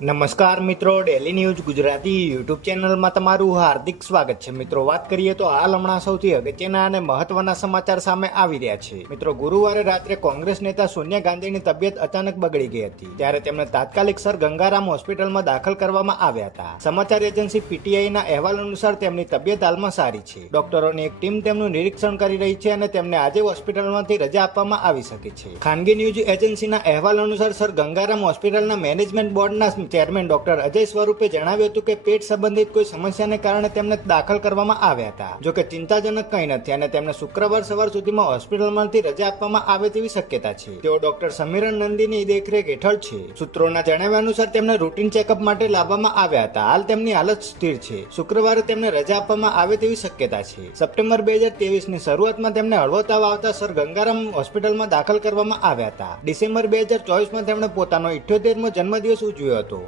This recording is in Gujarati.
નમસ્કાર મિત્રો, ડેલી ન્યૂઝ ગુજરાતી યુટ્યુબ ચેનલમાં તમારું હાર્દિક સ્વાગત છે. મિત્રો, વાત કરીએ તો હાલ હમણાં સૌથી અગત્યના અને મહત્વના સમાચાર સામે આવી રહ્યા છે. મિત્રો, ગુરુવારે રાત્રે કોંગ્રેસ નેતા સોનિયા ગાંધીની તબિયત અચાનક બગડી ગઈ હતી, ત્યારે તેમને તાત્કાલિક સર ગંગારામ હોસ્પિટલમાં દાખલ કરવામાં આવ્યા હતા. સમાચાર એજન્સી પીટીઆઈના અહેવાલ અનુસાર તેમની તબિયત હાલમાં સારી છે. ડોક્ટરોની એક ટીમ તેમનું નિરીક્ષણ કરી રહી છે અને તેમને આજે હોસ્પિટલમાંથી રજા આપવામાં આવી શકે છે. ખાનગી ન્યૂઝ એજન્સીના અહેવાલ અનુસાર સર ગંગારામ હોસ્પિટલના મેનેજમેન્ટ બોર્ડના ચેરમેન ડોક્ટર અજય સ્વરૂપે જણાવ્યું હતું કે પેટ સંબંધિત કોઈ સમસ્યાને કારણે તેમને દાખલ કરવામાં આવ્યા હતા. જોકે ચિંતાજનક કંઈ નથી અને તેમને શુક્રવાર સવાર સુધીમાં હોસ્પિટલમાંથી રજા આપવામાં આવે તેવી શક્યતા છે. તેઓ ડોક્ટર સમીરન નંદીની દેખરેખ હેઠળ છે. સૂત્રોના જણાવ્યા અનુસાર તેમને રૂટીન ચેકઅપ માટે લાવવામાં આવ્યા હતા. હાલ તેમની હાલત સ્થિર છે. શુક્રવારે તેમને રજા આપવામાં આવે તેવી શક્યતા છે. સપ્ટેમ્બર 2023ની શરૂઆતમાં તેમને હળવો તાવ આવતા સર ગંગારામ હોસ્પિટલમાં દાખલ કરવામાં આવ્યા હતા. ડિસેમ્બર 2024માં તેમણે પોતાનો 78મો જન્મદિવસ ઉજવ્યો હતો.